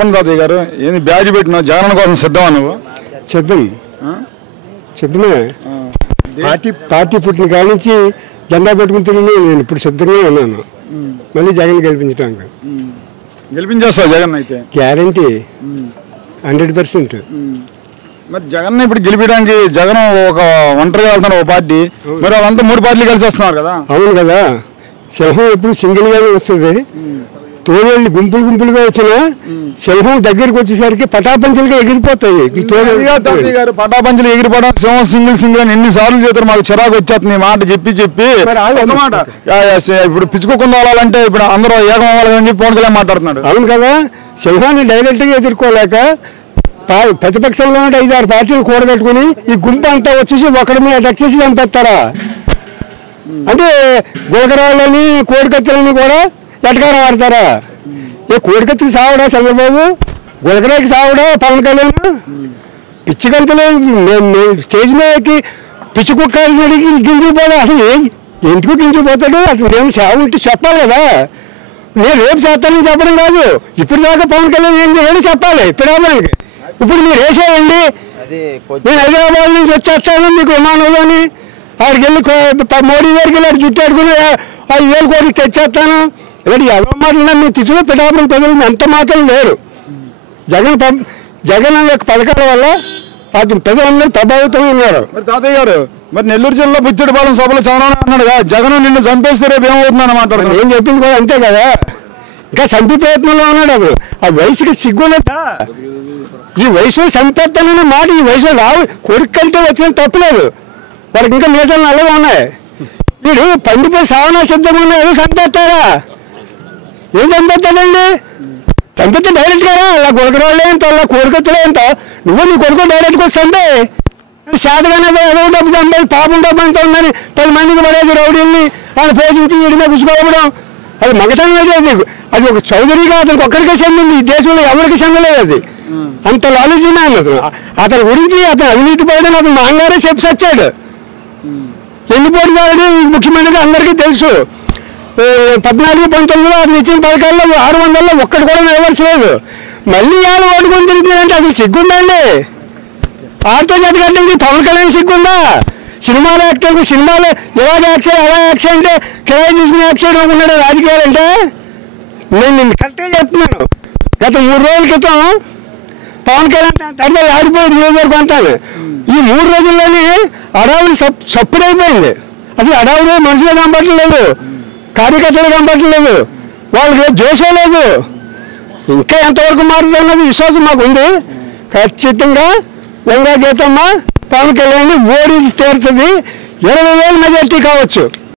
తాతయ్య గారు ఏంది బ్యాడ్జ్ పెట్టినావు జగన్ కోసం సిద్ధమా నువ్వు? సిద్ధమే పార్టీ పుట్టిన కాడి నుంచి జెండా పెట్టుకుని తిరిగి నేను ఇప్పుడు సిద్ధంగా ఉన్నాను. మళ్ళీ జగన్ గెలిపించడానికి గెలిపించేస్తావు జగన్ అయితే గ్యారంటీ 100%. మరి జగన్ ఇప్పుడు గెలిపించడానికి జగన్ ఒక ఒంటరిగా వెళ్తున్నారు ఒక పార్టీ, మరి వాళ్ళంతా మూడు పార్టీలు కలిసి వస్తున్నారు కదా. అవును కదా, సింహం ఎప్పుడు సింగిల్గానే వస్తుంది. తోడేళ్ళు గుంపులుగా వచ్చిన సింహం దగ్గరికి వచ్చేసరికి పటాపంచలుగా ఎగిరిపోతాయి. పటాపంచలు ఎగిరిపోవడం సింహం సింగిల్ అని ఎన్నిసార్లు చేస్తారు, మాకు చిరాకు వచ్చేస్తుంది మాట చెప్పి మాట. ఇప్పుడు పిచ్చుకోకుండా వాళ్ళంటే ఇప్పుడు అందరూ ఏకం అవ్వాలని చెప్పి పవన్ కళ్యాణ్ మాట్లాడుతున్నాడు. అవును కదా, సింహాన్ని డైరెక్ట్గా ఎదుర్కోలేక ప్రతిపక్షంలో 5-6 పార్టీలు కూడగట్టుకుని ఈ గుంపు అంతా వచ్చేసి ఒకరి మీద అటాక్ చేసి చంపేస్తారా అంటే గోకరాళ్ళని కోడికత్తులని కూడా ఎటకారం ఆడతారా? ఏ కోడికత్తికి సావడా చంద్రబాబు, గోకరాకి సావడా పవన్ కళ్యాణ్? పిచ్చి గంటలు స్టేజ్ మీద ఎక్కి పిచ్చి కుక్కడికి గింజిపోడా? అసలు ఎందుకు గింజిపోతాడు? అసలు నేను సేవ ఉంటే చెప్పాలి కదా. నేను రేపు చేస్తానని చెప్పడం కాదు, ఇప్పుడు దాకా పవన్ కళ్యాణ్ ఏం చేయాలి చెప్పాలి. ఇప్పుడు మీరు వేసేయండి, నేను హైదరాబాద్ నుంచి వచ్చేస్తాను మీకు విమానంలోని, ఆడికి వెళ్ళి మోడీ గారికి వెళ్ళి జుట్టు ఆడుకుని 5,000 కోట్లు తెచ్చేస్తాను ఇలాంటి ఎవరి మాటలు నమ్మి తిట్టులో పిఠాపురం ప్రజలు ఎంత మాత్రం లేరు. జగన్ యొక్క పథకాల వల్ల ప్రజలందరూ ప్రభావితం ఉన్నారు. మరి తాతయ్య గారు మరి నెల్లూరు జిల్లా బుచ్చిడిపాలెం సభలో చంద్రబాబు అన్నాడు కదా, జగన్ నిన్ను చంపేస్తే రేపు ఏమవుతుందని మాట్లాడుతున్నాడు. ఏం చెప్పింది కూడా అంతే కదా, ఇంకా చంపి ప్రయత్నంలో ఉన్నాడు. అది ఆ వయసుకి సిగ్గులేదా? ఈ వయసులో చంపేస్తానన్న మాట ఈ వయసులో రావు. కొడుకు కంటే వచ్చిన తప్పులేదు, వాడికి ఇంకా మీసాలు నల్లగా ఉన్నాయి. వీడు పండిపోయి సావనా సిద్ధంగా ఉన్నాయి, ఏదో చంపేస్తారా? ఏం చంపేస్తాడండి? చంపితే డైరెక్ట్ కదా అలా గొడకరాళ్ళు ఏంటో అలా కోరికత్తులు ఏంటో నువ్వు నీ కొడుకు డైరెక్ట్గా చంపే శాతగానే ఏదో డబ్బు చంపేది పాపం డబ్బు అంతా ఉందని 10 మందికి పడేది రౌడీల్ని వాళ్ళు పోషించి వీడి మీద గుచ్చుకోవడం అది మగటం లేదు. అది ఒక చౌదరిగా అతనికి ఒక్కరికే చెందింది, ఈ దేశంలో ఎవరికి చెందలేదు. అది అంత లాలజీనే అన్నది. అతని గురించి అతను అవినీతి పడని అతను మాంగారే చెప్పి చచ్చాడు. ఎన్ని పోటీ కాదని ముఖ్యమంత్రిగా అందరికీ తెలుసు. 14-19లో అతను ఇచ్చిన పథకాల్లో 600లో ఒక్కటి కూడా నిలవచ్చలేదు. మళ్ళీ వాళ్ళు ఓటుకొని తిరుగుతుందంటే అసలు సిగ్గుందండి? ఆడితో జతకట్టండి పవన్ కళ్యాణ్ సిగ్గుందా? సినిమాలో యాక్టర్ సినిమాలో ఎలాగ యాక్షన్ ఎలా యాక్షన్ అంటే కిరాయి తీసుకుని యాక్షన్ అనుకున్నాడు రాజకీయాలు అంటే. నేను కరెక్ట్గా చెప్తున్నాను. గత 3 రోజుల క్రితం పవన్ కళ్యాణ్ తడిగా ఆడిపోయి నియోజకవర్గం అంటాను. ఈ 3 రోజుల్లోనే అడవులు సప్పుడైపోయింది. అసలు అడవులు మనుషులు కనపడలేదు, కార్యకర్తలు కనపడలేదు, వాళ్ళకి జోషే లేదు. ఇంకా ఎంతవరకు మారుతున్నది విశ్వాసం మాకు ఉంది. ఖచ్చితంగా వంగా గీతమ్మ పవన్ కళ్యాణ్ ఓడించి తీరుతుంది. 20,000 మెజార్టీ కావచ్చు.